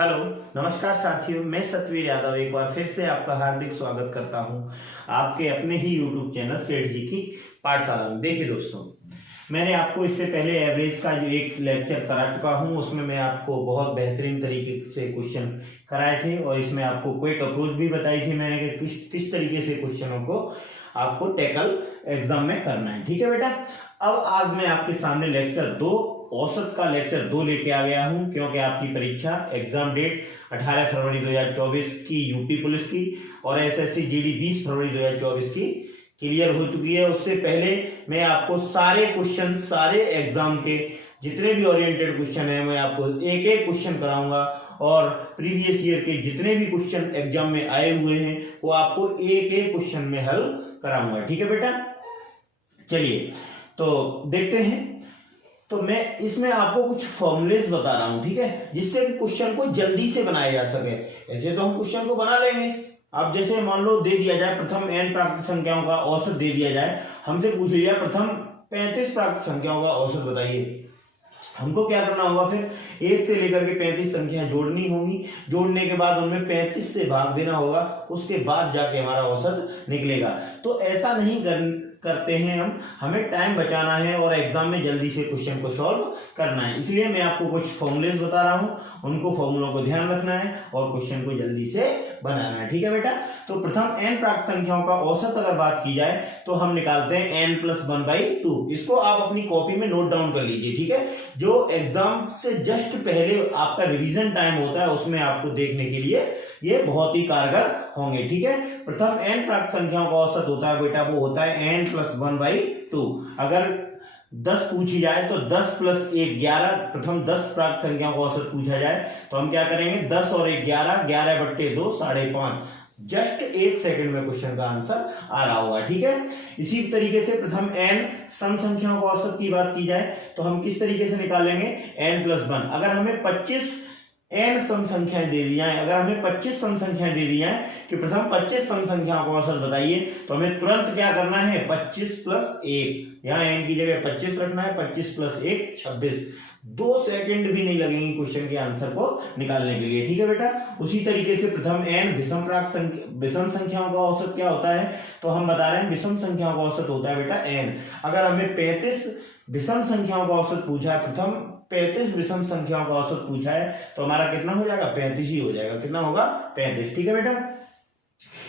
Hello, नमस्कार साथियों। मैं सतवीर यादव एक बार फिर से आपका हार्दिक स्वागत करता हूं आपके अपने ही यूट्यूब चैनल सेठ जी की पाठशाला में। देखिए दोस्तों, मैंने आपको इससे पहले एवरेज का जो एक लेक्चर करा चुका हूं, उसमें मैं आपको बहुत बेहतरीन तरीके से क्वेश्चन कराए थे और इसमें आपको क्विक अप्रोच भी बताई थी मैंने कि किस तरीके से क्वेश्चनों को आपको टैकल एग्जाम में करना है। ठीक है बेटा। अब आज मैं आपके सामने लेक्चर 2 औसत का लेक्चर 2 लेके आ गया हूं, क्योंकि आपकी परीक्षा एग्जाम डेट 18 फरवरी 2024 की यूपी पुलिस की और एसएससी जीडी 20 फरवरी 2024 की क्लियर हो चुकी है। उससे पहले मैं आपको सारे क्वेश्चन, सारे एग्जाम के जितने भी ओरिएंटेड क्वेश्चन है, मैं आपको एक एक क्वेश्चन कराऊंगा और प्रीवियस ईयर के जितने भी क्वेश्चन एग्जाम में आए हुए हैं वो आपको एक एक क्वेश्चन में हल कराऊंगा। ठीक है बेटा। चलिए तो देखते हैं। तो मैं इसमें आपको कुछ फॉर्मूलेस बता रहा हूं, ठीक है, जिससे कि क्वेश्चन को जल्दी से बनाया जा सके। ऐसे तो हम क्वेश्चन को बना लेंगे। अब जैसे मान लो दे दिया जाए प्रथम n प्राकृत संख्याओं का औसत दे दिया जाए, हमसे पूछ लिया प्रथम 35 प्राकृत संख्याओं का औसत बताइए। हमको क्या करना होगा, फिर 1 से लेकर के 35 संख्या जोड़नी होगी। जोड़ने के बाद उनमें 35 से भाग देना होगा, उसके बाद जाके हमारा औसत निकलेगा। तो ऐसा नहीं करते हैं हमें टाइम बचाना है और एग्जाम में जल्दी से क्वेश्चन को सॉल्व करना है। इसलिए मैं आपको कुछ फॉर्मूलेस बता रहा हूं, उनको फॉर्मूलों को ध्यान रखना है और क्वेश्चन को जल्दी से बनाना है। ठीक है बेटा। तो प्रथम n प्राकृत संख्याओं का औसत अगर बात की जाए तो हम निकालते हैं n+1/2। इसको आप अपनी कॉपी में नोट डाउन कर लीजिए। ठीक है। जो एग्जाम से जस्ट पहले आपका रिवीजन टाइम होता है उसमें आपको देखने के लिए ये बहुत ही कारगर होंगे। ठीक है। प्रथम n प्राकृत संख्याओं का औसत होता है बेटा, वो होता है n+1/2। अगर 10 पूछी जाए तो 10 + 1 11, प्रथम 10 प्राकृत संख्याओं का औसत पूछा जाए तो हम क्या करेंगे, 10 और 1 11, 11/2 5.5। जस्ट 1 सेकंड में क्वेश्चन का आंसर आ रहा होगा। ठीक है। इसी तरीके से प्रथम n सम संख्याओं का औसत की बात की जाए तो हम किस तरीके से निकालेंगे, n+1। अगर हमें 25 n सम संख्याएं दे दी जाए, अगर हमें 25 सम संख्याएं दे दी जाए कि प्रथम 25 सम संख्याओं का औसत बताइए, तो हमें तुरंत क्या करना है, 25 + 1, यहाँ n की जगह 25 रखना है। 25 + 1 26। 2 सेकंड भी नहीं लगेंगे क्वेश्चन के आंसर को निकालने के लिए। ठीक है बेटा। उसी तरीके से प्रथम n विषम संख्याओं का औसत क्या होता है, तो हम बता रहे हैं विषम संख्याओं का औसत होता है बेटा n। अगर हमें 35 विषम संख्याओं का औसत पूछा है, प्रथम 35 विषम संख्याओं का औसत पूछा है, तो हमारा कितना हो जाएगा, 35 ही हो जाएगा। कितना होगा, 35। ठीक है बेटा।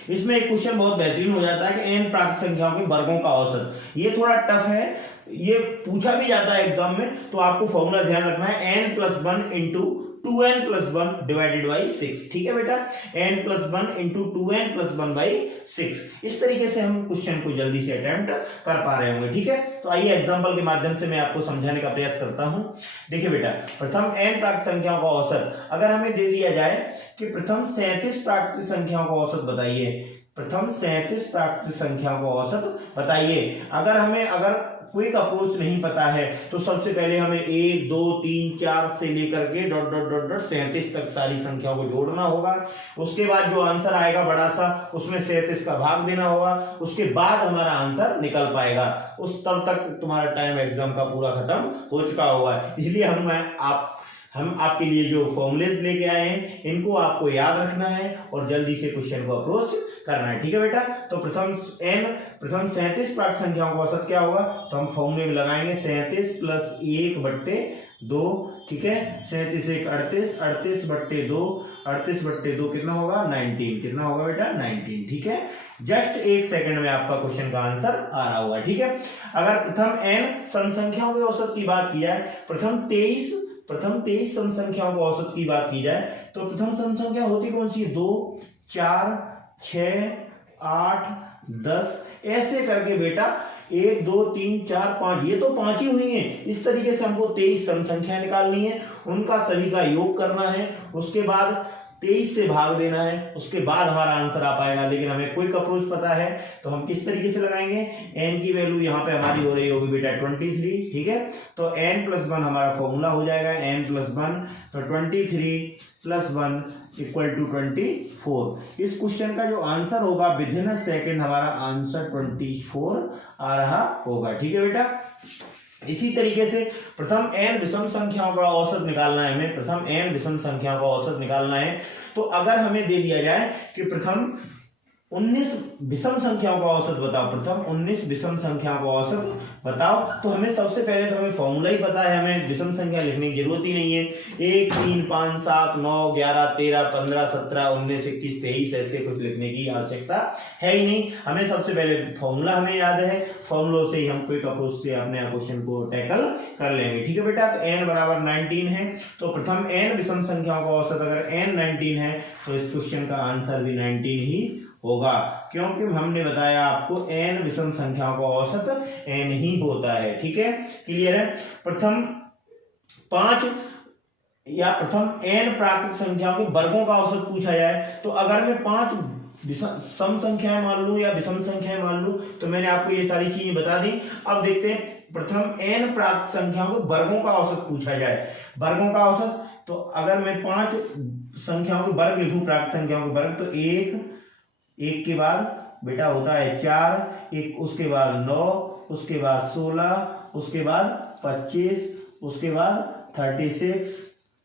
इसमें एक क्वेश्चन बहुत बेहतरीन हो जाता है कि n प्राकृत संख्याओं के वर्गों का औसत। ये थोड़ा टफ है, ये पूछा भी जाता है एग्जाम में, तो आपको फॉर्मूला ध्यान रखना है, n+1 × 2n+1 / 6। ठीक है बेटा। n+1 × 2n+1/6। इस तरीके से हम क्वेश्चन को जल्दी से अटेम्प्ट कर पा रहे होंगे। ठीक है। तो आइए एग्जांपल के माध्यम से मैं आपको समझाने का प्रयास करता हूं। देखिए बेटा, प्रथम n प्राकृत संख्याओं का औसत अगर हमें दे दिया जाए कि प्रथम 37 प्राकृत संख्याओं का औसत बताइए, प्रथम 37 प्राकृत संख्याओं का औसत बताइए। अगर क्विक अप्रोच नहीं पता है तो सबसे पहले हमें 1 2 3 4 से लेकर के ... 37 तक सारी संख्याओं को जोड़ना होगा। उसके बाद जो आंसर आएगा बड़ा सा, उसमें 37 का भाग देना होगा। उसके बाद हमारा आंसर निकल पाएगा। तब तक तुम्हारा टाइम एग्जाम का पूरा खत्म हो चुका होगा। इसलिए हम आपके लिए जो फॉर्मूलेस लेके आए हैं, इनको आपको याद रखना है और जल्दी से क्वेश्चन को अप्रोच करना है। ठीक है बेटा। तो प्रथम 37 प्राकृत संख्याओं का औसत क्या होगा, तो हम फॉर्मूले में लगाएंगे 37 + 1/2। ठीक है। 37 × 1 38, 38/2, 38/2 कितना होगा, 19। कितना होगा बेटा, 19। ठीक है। जस्ट 1 सेकंड में आपका क्वेश्चन का आंसर आ रहा होगा। ठीक है। अगर प्रथम n सम संख्याओं के औसत की बात की जाए, प्रथम 23 सम संख्याओं को औसत की बात की जाए, तो प्रथम सम संख्या होती कौन सी है, 2 4 6 8 10, ऐसे करके बेटा 1 2 3 4 5, ये तो 5 ही हुई हैं। इस तरीके से हमको 23 सम संख्या निकालनी है, उनका सभी का योग करना है, उसके बाद 23 से भाग देना है, उसके बाद हमारा आंसर आ पाएगा। लेकिन हमें क्विक अप्रोच पता है तो हम किस तरीके से लगाएंगे, n की वैल्यू यहाँ पे हमारी हो रही होगी बेटा 23। ठीक है। तो n+1 हमारा फॉर्मूला हो जाएगा, n+1, तो 23 + 1 = 24। इस क्वेश्चन का जो आंसर होगा विदिन अ सेकेंड हमारा आंसर 24 आ रहा होगा। ठीक है बेटा। इसी तरीके से प्रथम n विषम संख्याओं का औसत निकालना है हमें, प्रथम n विषम संख्याओं का औसत निकालना है। तो अगर हमें दे दिया जाए कि प्रथम 19 विषम संख्याओं का औसत बताओ, प्रथम 19 विषम संख्याओं का औसत बताओ, तो हमें सबसे पहले तो हमें फॉर्मूला ही पता है, हमें विषम संख्या लिखने की जरूरत ही नहीं है। 1 3 5 7 9 11 13 15 17 19 21 23 ऐसे कुछ लिखने की आवश्यकता है ही नहीं। हमें सबसे पहले फॉर्मूला हमें याद है, फॉर्मूलों से ही हम क्विक अप्रोच से अपने क्वेश्चन को टैकल कर लेंगे। ठीक है बेटा, तो n बराबर 19 है, तो प्रथम n विषम संख्याओं का औसत अगर n 19 है तो इस क्वेश्चन का आंसर भी 19 ही होगा, क्योंकि हमने बताया आपको n विषम संख्याओं का औसत n ही होता है। ठीक है, क्लियर है। प्रथम 5 या प्रथम n प्राकृतिक संख्याओं के वर्गों का औसत पूछा जाए, तो अगर मैं 5 सम संख्याएं मान लूं या विषम संख्याएं मान लूं, तो मैंने आपको ये सारी चीजें बता दी। अब देखते हैं प्रथम n प्राकृतिक संख्याओं के वर्गों का औसत पूछा जाए, वर्गों का औसत। तो अगर मैं 5 संख्याओं के वर्ग लिखूं, प्राकृतिक संख्याओं के वर्ग, तो 1 के बाद बेटा होता है 4, एक उसके बाद 9, उसके बाद 16, उसके बाद 25, उसके बाद 36।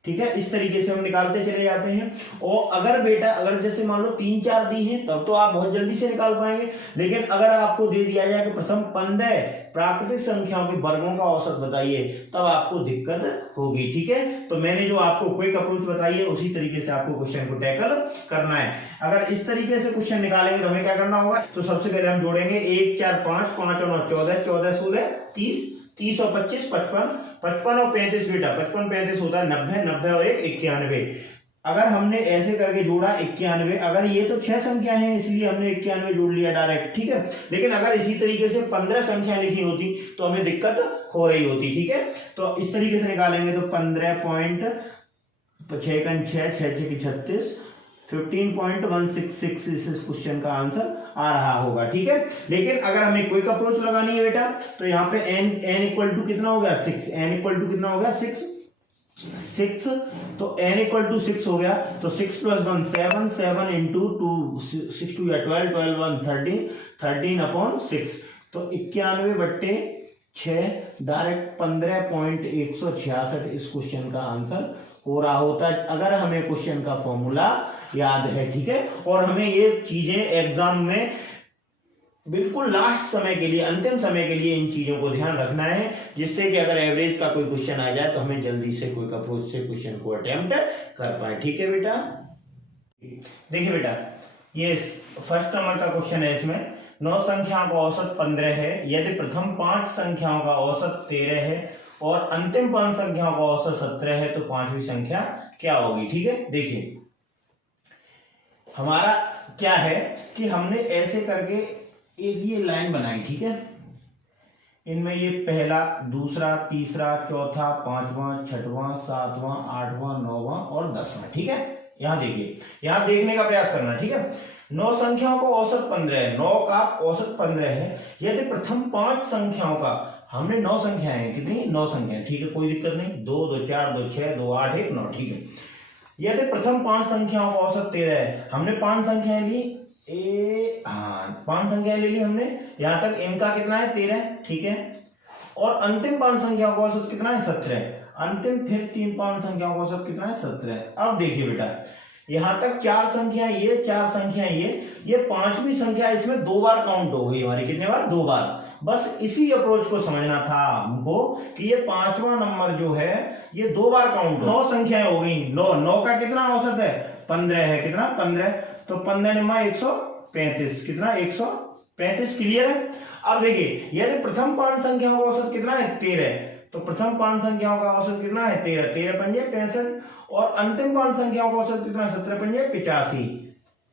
ठीक है, इस तरीके से हम निकालते चले जाते हैं। और अगर बेटा अगर जैसे मान लो 3 4 दी है तब तो आप बहुत जल्दी से निकाल पाएंगे, लेकिन अगर आपको दे दिया जाए कि प्रथम 15 प्राकृतिक संख्याओं के वर्गों का औसत बताइए, तब आपको दिक्कत होगी। ठीक है, तो मैंने जो आपको क्विक अप्रोच बताई है उसी तरीके से आपको क्वेश्चन को टैकल करना है। अगर इस तरीके से क्वेश्चन निकालेंगे तो हमें क्या करना होगा, तो सबसे पहले हम जोड़ेंगे 1 4 5 5 और 9 14, 14 16 30, 30 और 25 55, 55 और 35 बेटा 55 35 होता है 90, 90 और 1 91। अगर हमने ऐसे करके जोड़ा 91, अगर ये तो 6 संख्या है इसलिए हमने 91 जोड़ लिया डायरेक्ट। ठीक है, लेकिन अगर इसी तरीके से 15 संख्या लिखी होती तो हमें दिक्कत हो रही होती। ठीक है, तो इस तरीके से निकालेंगे तो 15.6 15.166 इस क्वेश्चन का आंसर आ रहा होगा। ठीक है, लेकिन अगर हमें क्विक अप्रोच लगानी है बेटा, तो यहाँ पे n इक्वल टू कितना हो गया 6, n इक्वल टू कितना हो गया 6, तो n इक्वल टू 6 हो गया, तो 6 + 1 7, 7 इंटू 2 6 2 या 12, 12 1 13, 13/6, तो 91/6 डायरेक्ट 15.166 इस क्वेश्चन का आंसर हो रहा होता है, अगर हमें क्वेश्चन का फॉर्मूला याद है। ठीक है, और हमें ये चीजें एग्जाम में बिल्कुल लास्ट समय के लिए, अंतिम समय के लिए इन चीजों को ध्यान रखना है, जिससे कि अगर एवरेज का कोई क्वेश्चन आ जाए तो हमें जल्दी से क्विक अप्रोच से क्वेश्चन को अटेम्प्ट कर पाए। ठीक है बेटा, देखिए बेटा ये फर्स्ट नंबर का क्वेश्चन है, इसमें 9 संख्याओं का औसत 15 है, यदि प्रथम 5 संख्याओं का औसत 13 है और अंतिम 5 संख्याओं का औसत 17 है, तो 5वीं संख्या क्या होगी। ठीक है, देखिए हमारा क्या है कि हमने ऐसे करके एक ये लाइन बनाई। ठीक है, इनमें ये पहला, दूसरा, तीसरा, चौथा, 5वां, 6वां, 7वां, 8वां, 9वां और 10वां। ठीक है, यहां देखिए, यहां देखने का प्रयास करना। ठीक है, 9 संख्याओं का औसत 15 है, 9 का औसत 15 है, यदि प्रथम 5 संख्याओं का, हमने 9 संख्याएं हैं, कितनी 9 संख्याएं। ठीक है, कोई दिक्कत नहीं, 2 2 4 2 6 2 8 1 9। ठीक है, यदि प्रथम 5 संख्याओं का औसत 13 है, हमने 5 संख्याएं ली, 5 संख्याएं ले ली हमने, यहां तक इनका कितना है 13। ठीक है, और अंतिम 5 संख्याओं का औसत कितना है 17, अंतिम फिर 5 संख्याओं का औसत कितना है 17। अब देखिए बेटा, यहां तक 4 संख्या, ये 4 संख्या, ये 5वीं संख्या इसमें 2 बार काउंट हो गई हमारी, कितने बार 2 बार। बस इसी अप्रोच को समझना था हमको कि ये 5वां नंबर जो है ये 2 बार काउंट, 9 संख्याएं हो गई, 9 का कितना औसत है 15 है, कितना 15, तो 15 × 135, कितना 135। क्लियर है। अब देखिए यदि प्रथम 5 संख्याओं का औसत कितना है 13, तो प्रथम 5 संख्याओं का औसत कितना है 13, 13 पंजे 65, और अंतिम 5 संख्याओं का औसत कितना है 17 पंजे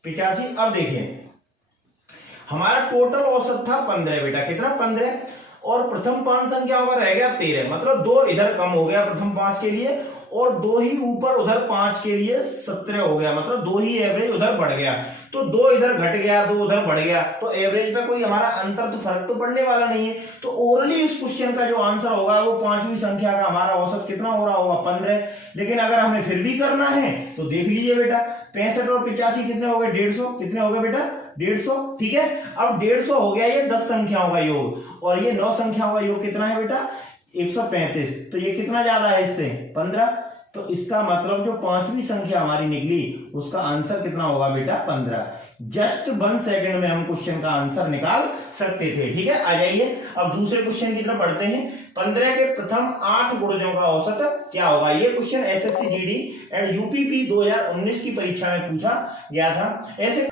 85। अब देखिए हमारा टोटल औसत था 15 बेटा, कितना 15, और प्रथम 5 संख्याओं का रह गया 13, मतलब 2 इधर कम हो गया प्रथम 5 के लिए, और 2 ही ऊपर उधर 5 के लिए 17 हो गया, मतलब 2 ही एवरेज उधर बढ़ गया, तो 2 इधर घट गया 2 उधर बढ़ गया, तो एवरेज में कोई हमारा अंतर तो फर्क तो पड़ने वाला नहीं है। तो ओवरली इस क्वेश्चन का जो आंसर होगा वो 5वीं संख्या का हमारा औसत कितना हो रहा होगा 15। लेकिन अगर हमें फिर भी करना है तो देख लीजिए बेटा, 65 और 85 कितने हो गए 150, कितने हो गए बेटा 150। ठीक है, अब 150 हो गया ये 10 संख्याओं का योग, और ये 9 संख्याओं का योग कितना है बेटा 135, तो ये कितना ज्यादा है इससे 15, तो इसका मतलब जो पांचवी संख्या हमारी निकली उसका आंसर कितना होगा बेटा 15। जस्ट 1 सेकंड में हम क्वेश्चन का आंसर निकाल सकते थे। ठीक है, आ जाइए अब दूसरे क्वेश्चन की तरफ बढ़ते हैं। 15 के प्रथम 8 गुणजों का औसत क्या होगा? ये question SSC GD and UPP 2019 की परीक्षा में पूछा गया था। ऐसे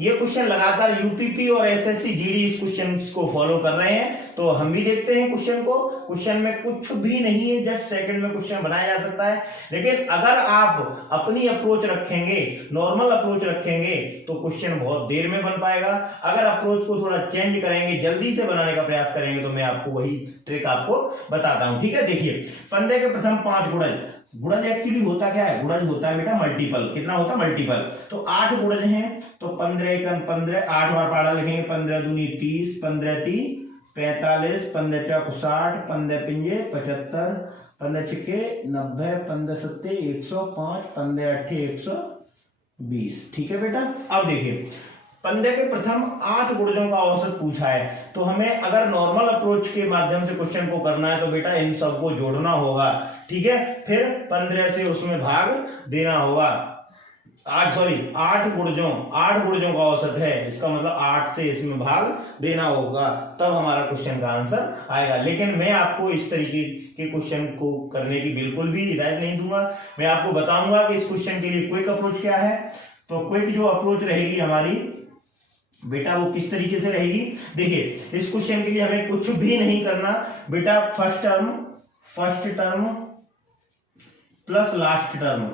ये क्वेश्चन लगातार यूपीपी और एसएससी जीडी इस क्वेश्चन को फॉलो कर रहे हैं, तो हम भी देखते हैं क्वेश्चन को। क्वेश्चन में कुछ भी नहीं है, जस्ट सेकंड में क्वेश्चन बनाया जा सकता है। लेकिन अगर आप अपनी अप्रोच रखेंगे, नॉर्मल अप्रोच रखेंगे, तो क्वेश्चन बहुत देर में बन पाएगा। अगर अप्रोच को थोड़ा चेंज करेंगे, जल्दी से बनाने का प्रयास करेंगे, तो मैं आपको वही ट्रिक आपको बताता हूं। ठीक है, देखिए 15 के प्रथम 5 गुणज, गुणज एक्चुअली होता क्या है? गुणज होता है बेटा मल्टीपल। कितना होता है? मल्टीपल। तो 8 गुणज हैं, तो 15 एकम 15, 8 बार पढ़ा लिखेंगे, 15 दूनी 30, 15 ती 45, 15 चौक 60, 15 पिंजे 75, 15 छिक्के 90, 15 सत्ते 105, 15 अट्ठे 120। ठीक है बेटा, अब देखिए 15 के प्रथम 8 गुणजों का औसत पूछा है, तो हमें अगर नॉर्मल अप्रोच के माध्यम से क्वेश्चन को करना है तो बेटा इन सबको जोड़ना होगा। ठीक है, फिर 15 से उसमें भाग देना होगा। 8 गुणजों का औसत है, इसका मतलब 8 से इसमें भाग देना होगा, तब हमारा क्वेश्चन का आंसर आएगा। लेकिन मैं आपको इस तरीके के क्वेश्चन को करने की बिल्कुल भी हिदायत नहीं दूंगा। मैं आपको बताऊंगा कि इस क्वेश्चन के लिए क्विक अप्रोच क्या है। तो क्विक जो अप्रोच रहेगी हमारी बेटा वो किस तरीके से रहेगी? देखिए इस क्वेश्चन के लिए हमें कुछ भी नहीं करना बेटा। First term plus last term,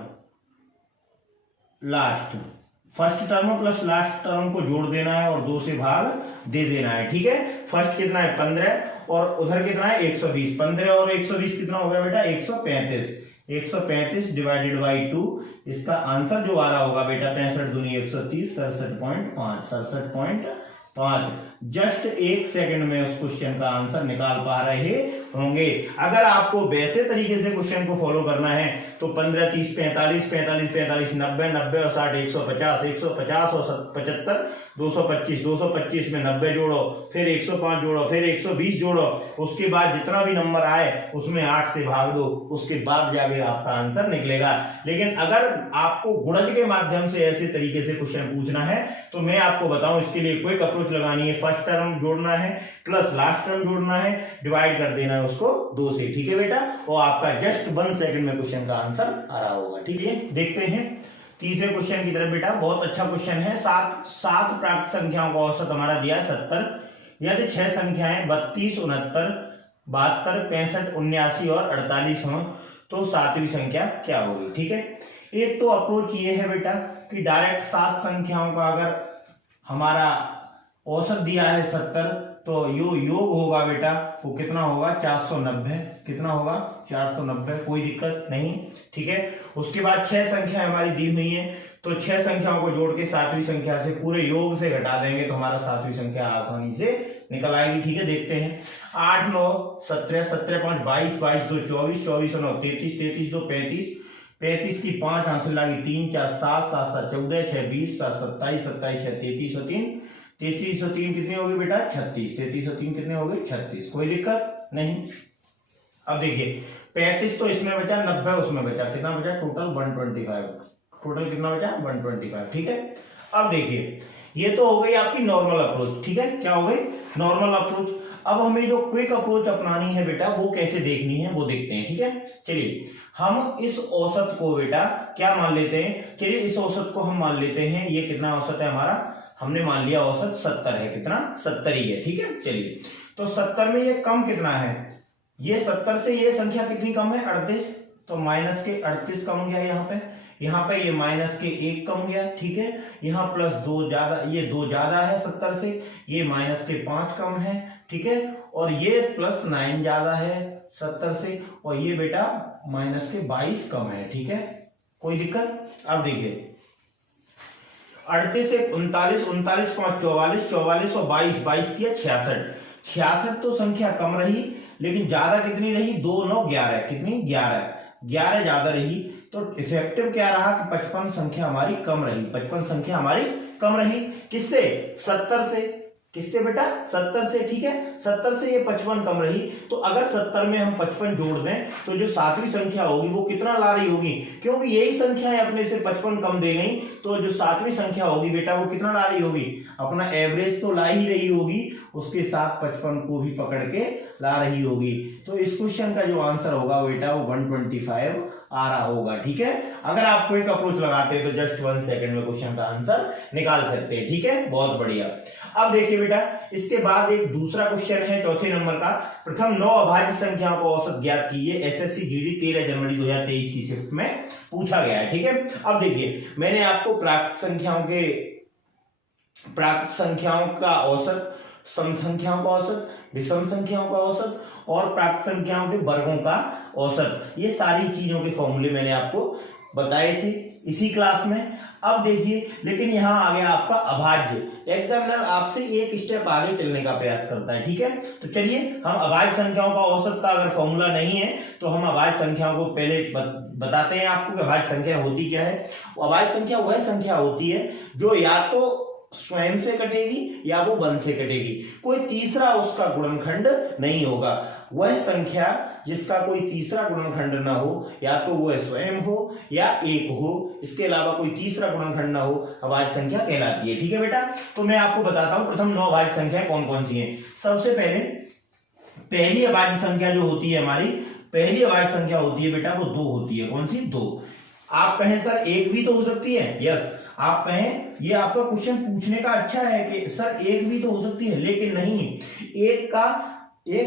first term plus last term को जोड़ देना है और 2 से भाग दे देना है। ठीक है, फर्स्ट कितना है 15 और उधर कितना है 120। 15 और 120 कितना हो गया बेटा 135। 135 डिवाइडेड बाई 2, इसका आंसर जो आ रहा होगा बेटा 65 दूनी 130, 67.5। जस्ट 1 सेकंड में उस क्वेश्चन का आंसर निकाल पा रहे होंगे। अगर आपको वैसे तरीके से क्वेश्चन को फॉलो करना है तो 15 30 45 45 45 90 90 और 60 150 150 और 75 225 225 में 90 जोड़ो, फिर 105 जोड़ो, फिर 120 जोड़ो, उसके बाद जितना भी नंबर आए उसमें 8 से भाग दो, उसके बाद जाके आपका आंसर निकलेगा। लेकिन अगर आपको गुणज के माध्यम से ऐसे तरीके से क्वेश्चन पूछना है तो मैं आपको बताऊं, इसके लिए क्विक अप्रोच लगानी है। फर्स्ट टर्म जोड़ना है प्लस लास्ट टर्म जोड़ना है, डिवाइड कर देना है उसको 2 से। ठीक है बेटा, और आपका जस्ट 1 सेकंड में क्वेश्चन का आंसर आ रहा होगा। ठीक है, देखते हैं तीसरे क्वेश्चन की तरफ बेटा। बहुत अच्छा क्वेश्चन है। सात प्राप्त संख्याओं का औसत हमारा दिया है 70। यदि 6 संख्याएं 32 69 72 65 79 और 48 हों तो 7वीं संख्या क्या होगी? ठीक है, एक तो अप्रोच ये है बेटा कि डायरेक्ट 7 संख्याओं का अगर हमारा औसत दिया है 70 तो योग होगा बेटा वो कितना होगा 490। कितना होगा 490, कोई दिक्कत नहीं। ठीक है, उसके बाद 6 संख्या हमारी दी हुई है, तो 6 संख्याओं को जोड़ के 7वीं संख्या से पूरे योग से घटा देंगे तो हमारा 7वीं संख्या आसानी से निकल आएगी। ठीक है, देखते हैं 8 9 17 17 5 22 22 2 24 24 9 33 33 2 35 35 की 5 हासिल लगी 3 4 7 7 7 14 6 20 7 27 27 6 33 और 3 33 और 3 कितने हो गए बेटा 36। 33 और 3 कितने हो गए 36, कोई दिक्कत नहीं। अब देखिए 35 तो इसमें बचा, 90 उसमें बचा, कितना बचा टोटल 125। टोटल कितना बचा 125। ठीक है, अब देखिए ये तो हो गई आपकी नॉर्मल अप्रोच। ठीक है, क्या हो गई नॉर्मल अप्रोच। अब हमें जो क्विक अप्रोच अपनानी है बेटा वो कैसे देखनी है वो देखते हैं। ठीक है, चलिए हम इस औसत को बेटा क्या मान लेते हैं? चलिए इस औसत को हम मान लेते हैं, ये कितना औसत है हमारा? हमने मान लिया औसत 70 है। कितना 70 ही है। ठीक है, चलिए तो 70 में ये कम कितना है? ये 70 से ये संख्या कितनी कम है 38, तो माइनस के 38 कम गया यहाँ पे ये माइनस के 1 कम गया। ठीक है, यहाँ प्लस 2 ज्यादा, ये 2 ज्यादा है 70 से, ये माइनस के 5 कम है। ठीक है, और ये प्लस 9 ज्यादा है 70 से, और ये बेटा माइनस के 22 कम है। ठीक है, कोई दिक्कत? अब देखिए 38 से 39 39 5 44 44 और 22 22 दिया 66। 66 तो संख्या कम रही लेकिन ज्यादा कितनी रही? 2 9 11। कितनी 11 ज्यादा रही, तो इफेक्टिव क्या रहा कि 55 संख्या हमारी कम रही। 55 संख्या हमारी कम रही किससे? 70 से। किससे बेटा? 70 से। ठीक है, 70 से ये 55 कम रही, तो अगर 70 में हम 55 जोड़ दें तो जो सातवीं संख्या होगी वो कितना ला रही होगी? क्योंकि यही संख्याएं अपने से 55 कम दे गई, तो जो सातवीं संख्या होगी बेटा वो कितना ला रही होगी? अपना एवरेज तो ला ही रही होगी, उसके साथ 55 को भी पकड़ के ला रही होगी। तो इस क्वेश्चन का जो आंसर होगा बेटा वो 125 आ रहा होगा। ठीक है, अगर आप क्विक अप्रोच लगाते हैं तो जस्ट 1 सेकंड में क्वेश्चन का आंसर निकाल सकते हैं। ठीक है, बहुत बढ़िया। अब देखिए बेटा, इसके बाद एक दूसरा क्वेश्चन है चौथे नंबर का। प्रथम 9 अभाज्य संख्याओं का औसत ज्ञात कीजिए। एसएससी जीडी 13 जनवरी 2023 की शिफ्ट में पूछा गया है। ठीक है, अब देखिए, मैंने आपको प्राप्त संख्याओं का औसत, सम संख्याओं का औसत, विषम संख्याओं का औसत और प्राप्त संख्याओं के वर्गों का औसत, ये सारी चीजों के फॉर्मूले मैंने आपको बताए थे इसी क्लास में। अब देखिए, लेकिन यहां आ गया आपका अभाज्य। एग्जामिनर आपसे एक स्टेप आगे चलने का प्रयास करता है। ठीक है, तो चलिए हम अभाज्य संख्याओं का औसत का अगर फॉर्मूला नहीं है तो हम अभाज्य संख्याओं को पहले बताते हैं आपको कि अभाज्य संख्या होती क्या है। अभाज्य संख्या वह संख्या होती है जो या तो स्वयं से कटेगी या वो वन से कटेगी, कोई तीसरा उसका गुणनखंड नहीं होगा। वह संख्या जिसका कोई तीसरा गुणनखंड ना हो, या तो वह स्वयं हो या एक हो, इसके अलावा कोई तीसरा गुणनखंड ना हो, अभाज्य संख्या कहलाती है। ठीक है बेटा, तो मैं आपको बताता हूं प्रथम 9 अभाज्य संख्या कौन कौन सी हैं। सबसे पहले पहली अभाज्य संख्या जो होती है हमारी, पहली अभाज्य संख्या होती है बेटा वो 2 होती है। कौन सी? 2। आप कहें सर एक भी तो हो सकती है। यस, आप कहें ये आपका क्वेश्चन पूछने का अच्छा है कि सर एक भी तो हो सकती है, लेकिन नहीं, एक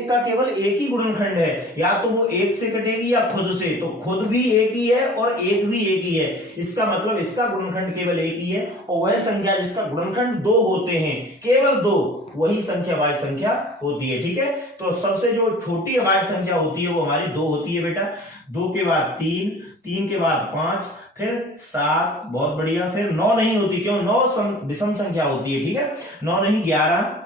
का केवल एक ही गुणनखंड है, या तो वो एक से कटेगी या खुद से, तो खुद भी एक ही है और एक भी एक ही है। इसका मतलब इसका गुणनखंड केवल एक ही है, और वह संख्या जिसका गुणनखंड 2 होते हैं, केवल 2, वही संख्या अभाज्य संख्या होती है। ठीक है, तो सबसे जो छोटी अभाज्य संख्या होती है वो हमारी 2 होती है बेटा। 2 के बाद 3, 3 के बाद 5, फिर 7, बहुत बढ़िया, फिर 9 नहीं होती, क्यों? 9 विषम संख्या होती है। ठीक है, 9 नहीं 11,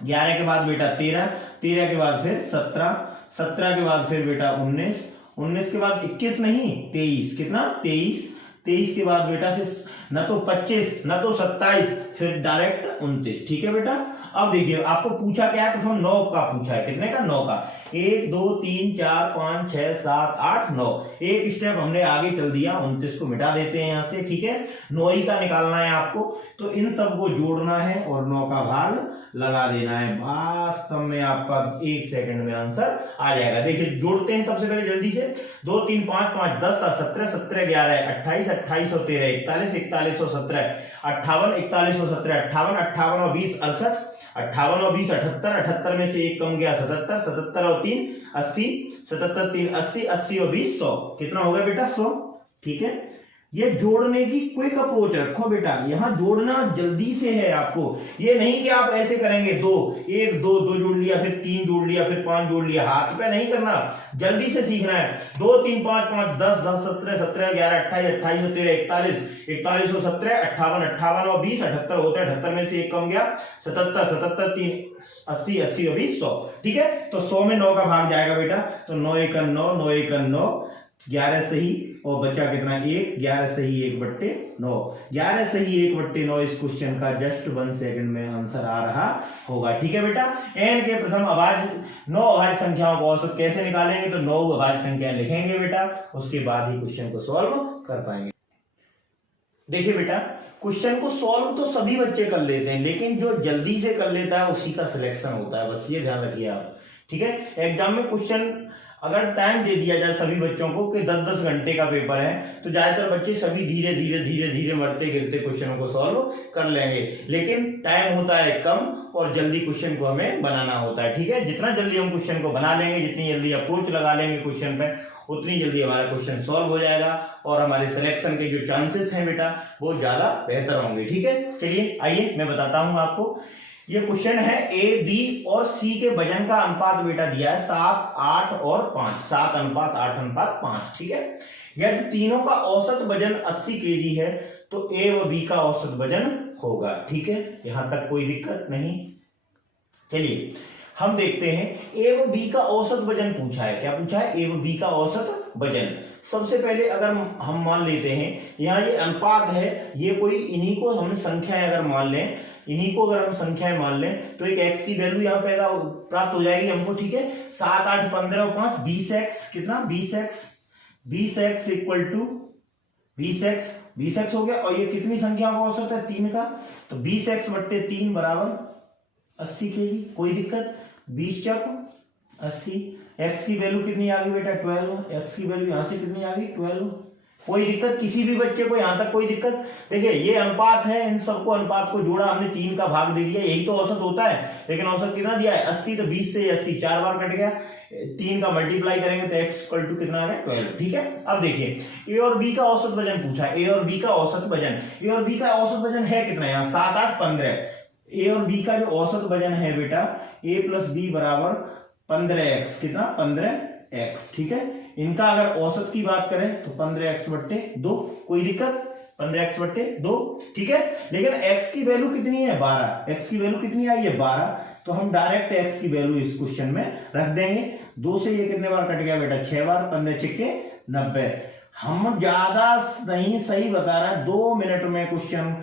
11 के बाद बेटा 13, 13 के बाद फिर 17, 17 के बाद फिर बेटा 19, 19 के बाद 21 नहीं 23, कितना? 23, 23 के बाद बेटा फिर न तो 25 न तो 27, फिर डायरेक्ट 29। ठीक है बेटा, अब देखिए आपको पूछा क्या है, प्रथम 9 का पूछा है। कितने का? 9 का। 1 2 3 4 5 6 7 8 9, एक स्टेप हमने आगे चल दिया, 29 को मिटा देते हैं यहां से। ठीक है, 9 ही का निकालना है आपको, तो इन सब को जोड़ना है और 9 का भाग लगा देना है। वास्तव में आपका 1 सेकंड में आंसर आ जाएगा। देखिए जोड़ते हैं सबसे पहले जल्दी से। 2 3 5 5 10 17 17 11 28 28 और 13 41 41 और 17 58 41 और 17 58 58 और 20 68 58 और 20 78 78 में से एक कम गया 77 77 और 3 80 77 3 80 80 और 20 100, कितना हो गया बेटा? 100। ठीक है, ये जोड़ने की क्विक अप्रोच रखो बेटा, यहां जोड़ना जल्दी से है आपको। ये नहीं कि आप ऐसे करेंगे 2 1 2 2 जोड़ लिया, फिर 3 जोड़ लिया, फिर 5 जोड़ लिया, हाथ पे नहीं करना, जल्दी से सीखना है। 2 3 5 5 10 10 17 17 11 28 28 और 13 41 41 और 17 58 58 और 20 78 होता है, 78 में से एक कम गया 77 77 3 80 80 और 20 100। ठीक है, तो 100 में 9 का भाग जाएगा बेटा, तो 9 1 9 9 1 9, 11 सही और बचा कितना? 1, 11 सही 1/9, 11 सही 1/9। इस क्वेश्चन का जस्ट 1 सेकंड में आंसर आ रहा होगा। ठीक है बेटा, एन के प्रथम अभाज्य 9 अभाज्य संख्याओं को औसत कैसे निकालेंगे? तो 9 अभाज्य संख्या लिखेंगे बेटा, उसके बाद ही क्वेश्चन को सॉल्व कर पाएंगे। देखिए बेटा, क्वेश्चन को सॉल्व तो सभी बच्चे कर लेते हैं, लेकिन जो जल्दी से कर लेता है उसी का सिलेक्शन होता है, बस ये ध्यान रखिए आप। ठीक है, एग्जाम में क्वेश्चन अगर टाइम दे दिया जाए सभी बच्चों को कि 10-10 घंटे का पेपर है, तो ज्यादातर बच्चे सभी धीरे धीरे धीरे धीरे मरते गिरते क्वेश्चनों को सॉल्व कर लेंगे, लेकिन टाइम होता है कम और जल्दी क्वेश्चन को हमें बनाना होता है। ठीक है, जितना जल्दी हम क्वेश्चन को बना लेंगे, जितनी जल्दी अप्रोच लगा लेंगे क्वेश्चन पे, उतनी जल्दी हमारा क्वेश्चन सॉल्व हो जाएगा और हमारे सिलेक्शन के जो चांसेस हैं बेटा वो ज्यादा बेहतर होंगे। ठीक है, चलिए आइए मैं बताता हूं आपको। ये क्वेश्चन है ए बी और सी के वजन का अनुपात बेटा दिया है 7 8 और 5, 7:8:5। ठीक है, यदि तीनों का औसत वजन 80 केजी है तो ए व बी का औसत वजन होगा। ठीक है, यहां तक कोई दिक्कत नहीं। चलिए हम देखते हैं ए व बी का औसत वजन पूछा है। क्या पूछा है? ए व बी का औसत वजन। सबसे पहले अगर हम मान लेते हैं यहाँ ये अनुपात है, ये कोई इन्हीं को हम संख्याएं अगर मान लें, इन्हीं को अगर हम संख्याएं मान लें तो एक x की वैल्यू यहाँ पैदा प्राप्त हो जाएगी हमको, ठीक है। 7 8 15 और 5 20x, कितना 20x इक्वल टू 20x हो गया। और ये कितनी संख्या का औसत है? 3 का, तो 20x बट्टे 3 बराबर 80 kg। कोई दिक्कत? 20 चौक 80। x की वैल्यू कितनी आ गई बेटा? 12। x की वैल्यू यहां से कितनी आ गई? 12। कोई दिक्कत किसी भी बच्चे को यहां तक? कोई दिक्कत? देखिए ये अनुपात है, इन सबको अनुपात को जोड़ा हमने, 3 का भाग दे दिया, यही तो औसत होता है। लेकिन औसत कितना दिया है? 80। तो 20 से 80 4 बार कट गया, 3 का मल्टीप्लाई करेंगे तो x इक्वल टू कितना आ गया? 12, ठीक है। अब देखिए ए और बी का औसत वजन पूछा है, ए और बी का औसत वजन। ए और बी का औसत वजन है कितना? यहाँ 7 8 15। ए और बी का जो औसत वजन है बेटा, a प्लस बी बराबर 15x, कितना? 15x, ठीक है। इनका अगर औसत की बात करें तो 15x बट्टे 2। कोई दिक्कत? 15x बट्टे 2, ठीक है। लेकिन x की वैल्यू कितनी है? 12। x की वैल्यू कितनी आई है? 12। तो हम डायरेक्ट x की वैल्यू इस क्वेश्चन में रख देंगे। 2 से ये कितने बार कट गया बेटा? 6 बार। 15 छिक्के 90। हम ज्यादा नहीं सही बता रहे हैं, 2 मिनट में क्वेश्चन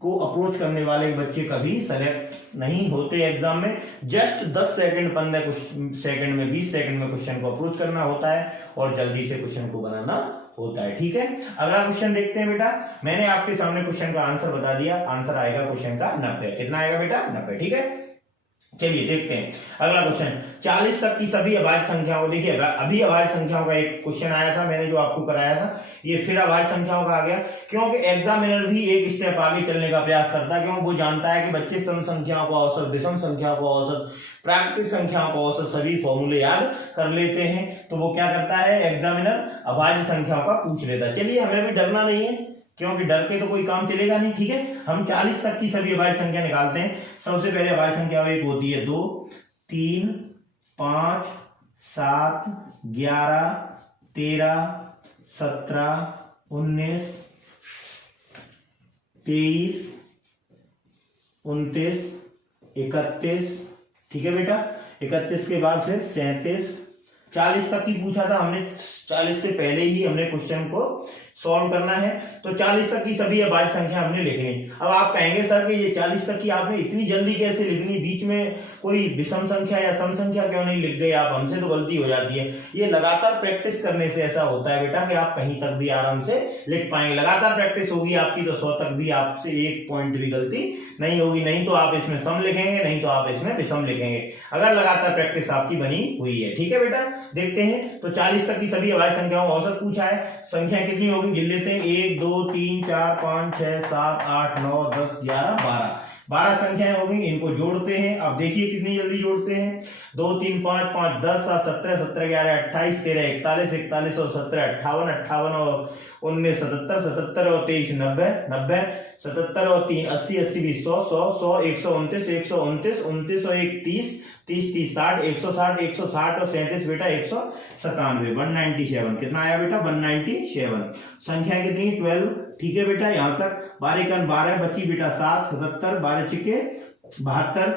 को अप्रोच करने वाले बच्चे कभी सेलेक्ट नहीं होते एग्जाम में। जस्ट 10 सेकंड 15 सेकंड में 20 सेकंड में क्वेश्चन को अप्रोच करना होता है और जल्दी से क्वेश्चन को बनाना होता है, ठीक है। अगला क्वेश्चन देखते हैं बेटा। मैंने आपके सामने क्वेश्चन का आंसर बता दिया। आंसर आएगा क्वेश्चन का 90। कितना आएगा बेटा? 90, ठीक है। चलिए देखते हैं अगला क्वेश्चन। 40 तक की सभी अभाज्य संख्याओं, देखिए अभी अभाज्य संख्याओं का एक क्वेश्चन आया था, मैंने जो आपको कराया था, ये फिर अभाज्य संख्याओं का आ गया। क्योंकि एग्जामिनर भी एक स्टेप आगे चलने का प्रयास करता है, क्योंकि वो जानता है कि बच्चे सम संख्याओं का औसत, विषम संख्याओं का औसत, प्राकृतिक संख्याओं का औसत सभी फॉर्मूले याद कर लेते हैं। तो वो क्या करता है? एग्जामिनर अभाज्य संख्याओं का पूछ लेता है। चलिए हमें भी डरना नहीं है, क्योंकि डर के तो कोई काम चलेगा नहीं, ठीक है। हम 40 तक की सभी अभाज्य संख्या निकालते हैं। सबसे पहले अभाज्य संख्या एक होती है 2 3 5 7 11 13 17 19 23 29 31, ठीक है बेटा। 31 के बाद फिर 37। 40 तक की पूछा था हमने, 40 से पहले ही हमने क्वेश्चन को सॉल्व करना है। तो 40 तक की सभी अभाज्य संख्या हमने लिखनी। अब आप कहेंगे सर कि ये 40 तक की आपने इतनी जल्दी कैसे लिखनी, बीच में कोई विषम संख्या या सम संख्या क्यों नहीं लिख गए आप? हमसे तो गलती हो जाती है। ये लगातार प्रैक्टिस करने से ऐसा होता है बेटा कि आप कहीं तक भी आराम से लिख पाएंगे। लगातार प्रैक्टिस होगी आपकी तो 100 तक भी आपसे 1 पॉइंट भी गलती नहीं होगी। नहीं तो आप इसमें सम लिखेंगे, नहीं तो आप इसमें विषम लिखेंगे, अगर लगातार प्रैक्टिस आपकी बनी हुई है, ठीक है बेटा। देखते हैं तो 40 तक की सभी अभाज्य संख्याओं का औसत पूछा है। संख्या कितनी होगी गिन लेते हैं। 1 2 3 4 5 6 7 8 9 10 11 12 संख्याएं हो गई। इनको जोड़ते हैं। अब देखिए कितनी जल्दी जोड़ते हैं। 2 3 5 5 10 7 17 17 11 28 13 41 41 और 17 58 58 और 19 77 77 और 23 90 90 77 और 3 80 80 20 100 100 100 129 129 29 और 1 30 30 30 60 160 160 और 37 बेटा 197 197। कितना आया बेटा? 197। संख्या कितनी? 12, ठीक है बेटा। यहां तक 12 का 12 बची बेटा 7 77 12 छिके 72।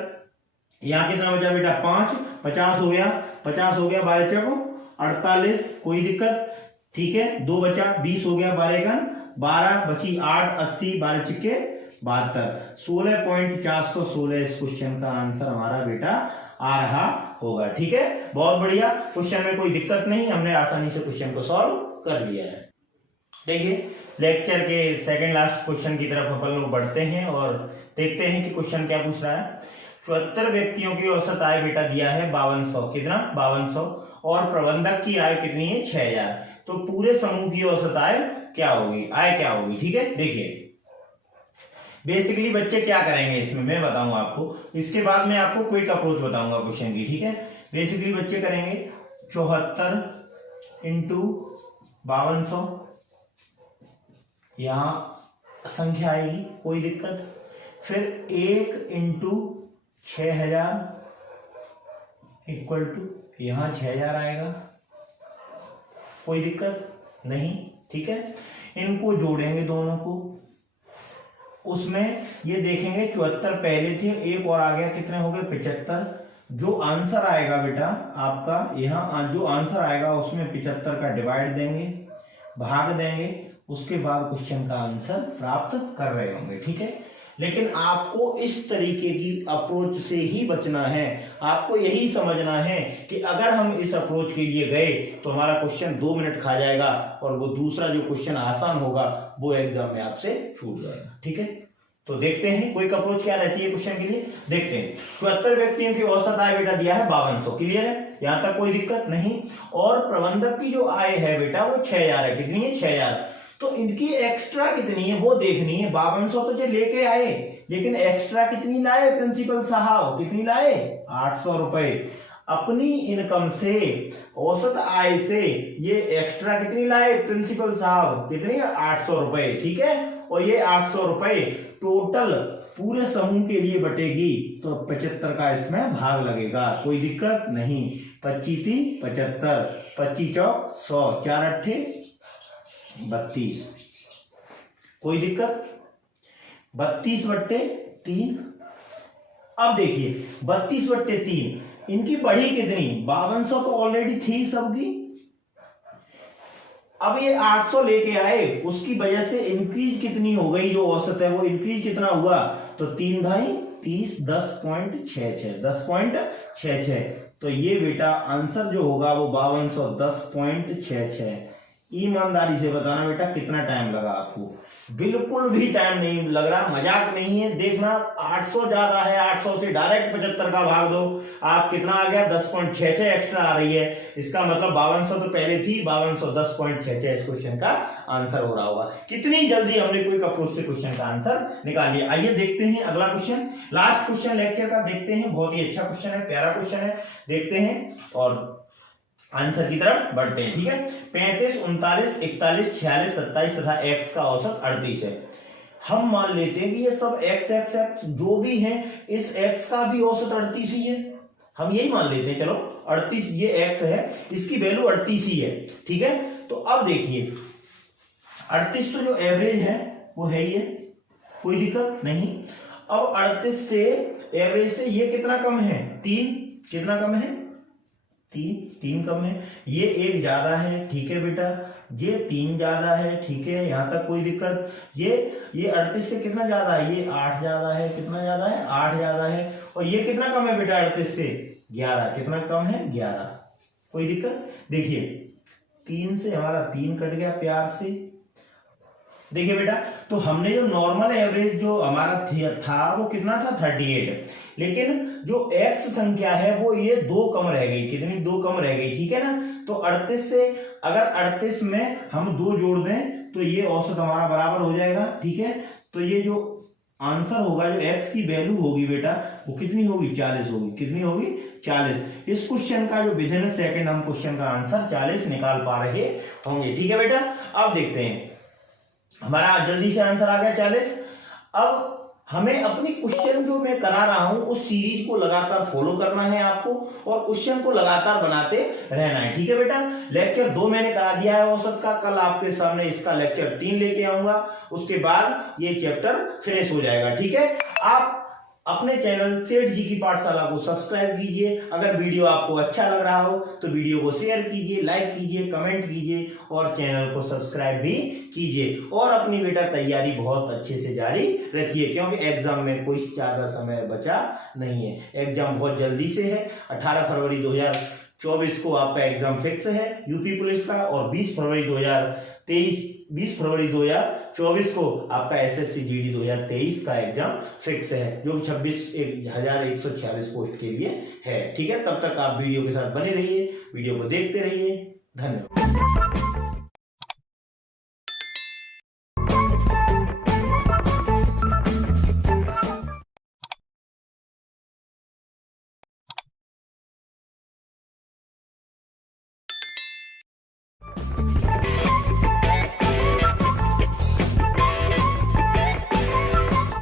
यहाँ कितना बचा बेटा? 5 50 हो गया 50 हो गया 12 चको 48। कोई दिक्कत? ठीक है। 2 बचा 20 हो गया 12 का 12 बची 8 80 12 छिके 72। 16.416 इस क्वेश्चन का आंसर हमारा बेटा आ रहा होगा, ठीक है। बहुत बढ़िया। क्वेश्चन में कोई दिक्कत नहीं, हमने आसानी से क्वेश्चन को सॉल्व कर लिया है। देखिए लेक्चर के सेकंड लास्ट क्वेश्चन की तरफ अपन लोग बढ़ते हैं और देखते हैं कि क्वेश्चन क्या पूछ रहा है। 74 व्यक्तियों की औसत आय बेटा दिया है 5200। कितना? 5200। और प्रबंधक की आय कितनी है? 6000। तो पूरे समूह की औसत आय क्या होगी? आय क्या होगी? ठीक है। देखिए बेसिकली बच्चे क्या करेंगे इसमें मैं बताऊंगा आपको, इसके बाद में आपको क्विक अप्रोच बताऊंगा क्वेश्चन की, ठीक है। बेसिकली बच्चे करेंगे 74 इंटू 5200, यहां संख्या आएगी, कोई दिक्कत। फिर 1 इंटू 6000 इक्वल टू यहां 6000 आएगा, कोई दिक्कत नहीं, ठीक है। इनको जोड़ेंगे दोनों को, उसमें ये देखेंगे 74 पहले थे, एक और आ गया, कितने हो गए? 75। जो आंसर आएगा बेटा आपका यहाँ जो आंसर आएगा उसमें 75 का डिवाइड देंगे, भाग देंगे, उसके बाद क्वेश्चन का आंसर प्राप्त कर रहे होंगे। ठीक है, लेकिन आपको इस तरीके की अप्रोच से ही बचना है। आपको यही समझना है कि अगर हम इस अप्रोच के लिए गए तो हमारा क्वेश्चन 2 मिनट खा जाएगा और वो दूसरा जो क्वेश्चन आसान होगा वो एग्जाम में आपसे छूट जाएगा। ठीक है, तो देखते हैं क्विक अप्रोच क्या रहती है क्वेश्चन के लिए। देखते हैं 74 व्यक्तियों की औसत आय बेटा दिया है 5200, क्लियर है, यहां तक कोई दिक्कत नहीं। और प्रबंधक की जो आय है बेटा वो 6000 है, कितनी है 6000। तो इनकी एक्स्ट्रा कितनी है वो देखनी है। 5200 तो जो लेके आए, लेकिन एक्स्ट्रा कितनी लाए प्रिंसिपल साहब, कितनी लाए 800 रुपए। अपनी इनकम से, औसत आय से ये एक्स्ट्रा कितनी लाए प्रिंसिपल साहब, कितनी 800 रुपए। ठीक है, और ये 800 रुपए टोटल पूरे समूह के लिए बटेगी, तो 75 का इसमें भाग लगेगा, कोई दिक्कत नहीं। 25 3 75, 25 चौक 100, 4 अट्ठे 32, कोई दिक्कत। 32/3। अब देखिए 32/3 इनकी बढ़ी कितनी, 5200 तो ऑलरेडी थी सबकी। अब ये 800 लेके आए, उसकी वजह से इंक्रीज कितनी हो गई, जो औसत है वो इंक्रीज कितना हुआ, तो 3 ढाई 30, 10.66, 10.66। तो ये बेटा आंसर जो होगा वो 5200 10.66। ईमानदारी से बताना बेटा कितना टाइम लगा आपको। बिल्कुल भी टाइम नहीं लग रहा, मजाक नहीं है। देखना 800 ज्यादा है, 800 से डायरेक्ट 75 का भाग दो, आप कितना आ गया 10.66 एक्स्ट्रा आ रही है। इसका मतलब 5200 तो पहले थी, 5200 10.66 इस क्वेश्चन का आंसर हो रहा होगा। कितनी जल्दी हमने क्विक अप्रोच से क्वेश्चन का आंसर निकाल लिया। आइए देखते हैं अगला क्वेश्चन, लास्ट क्वेश्चन लेक्चर का देखते हैं। बहुत ही अच्छा क्वेश्चन है, प्यारा क्वेश्चन है, देखते हैं और आंसर की तरफ बढ़ते हैं। ठीक है, 35 39 41 46 27 तथा x का औसत 38 है। हम मान लेते हैं कि ये सब x जो भी है, इस x का भी औसत 38 ही है, हम यही मान लेते हैं। चलो 38 ये x है, इसकी वैल्यू 38 ही है। ठीक है, तो अब देखिए 38 तो जो एवरेज है वो है ही है, कोई दिक्कत नहीं। अब 38 से एवरेज से ये कितना कम है, 3, कितना कम है 3 कम है, ये 1 ज्यादा है। ठीक है बेटा, ये 3 ज्यादा है। ठीक है, यहां तक कोई दिक्कत। ये 38 से कितना ज्यादा है, ये 8 ज्यादा है, कितना ज्यादा है 8 ज्यादा है। और ये कितना कम है बेटा 38 से 11, कितना कम है 11, कोई दिक्कत। देखिए 3 से हमारा 3 कट गया प्यार से। देखिए बेटा, तो हमने जो नॉर्मल एवरेज जो हमारा था वो कितना था 38, लेकिन जो x संख्या है वो ये 2 कम रह गई, कितनी 2 कम रह गई। ठीक है ना, तो 38 से अगर 38 में हम 2 जोड़ दें तो ये औसत हमारा बराबर हो जाएगा। ठीक है, तो ये जो आंसर होगा, जो x की वैल्यू होगी बेटा वो कितनी होगी 40 होगी, कितनी होगी 40। इस क्वेश्चन का जो विद इन सेकंड हम क्वेश्चन का आंसर 40 निकाल पा रहे होंगे। ठीक है बेटा, अब देखते हैं, हमारा जल्दी से आंसर आ गया 40। अब हमें अपनी क्वेश्चन जो मैं करा रहा हूं उस सीरीज को लगातार फॉलो करना है आपको, और क्वेश्चन को लगातार बनाते रहना है। ठीक है बेटा, लेक्चर 2 मैंने करा दिया है औसत का, कल आपके सामने इसका लेक्चर 3 लेके आऊंगा, उसके बाद ये चैप्टर फिनिश हो जाएगा। ठीक है, आप अपने चैनल सेठ जी की पाठशाला को सब्सक्राइब कीजिए। अगर वीडियो आपको अच्छा लग रहा हो तो वीडियो को शेयर कीजिए, लाइक कीजिए, कमेंट कीजिए और चैनल को सब्सक्राइब भी कीजिए। और अपनी बेटा तैयारी बहुत अच्छे से जारी रखिए, क्योंकि एग्जाम में कोई ज्यादा समय बचा नहीं है। एग्जाम बहुत जल्दी से है, 18 फरवरी 2024 को आपका एग्जाम फिक्स है यूपी पुलिस का, और 20 फरवरी 2024 को आपका एसएससी जीडी 2023 का एग्जाम फिक्स है, जो 26,146 पोस्ट के लिए है। ठीक है, तब तक आप वीडियो के साथ बने रहिए, वीडियो को देखते रहिए। धन्यवाद।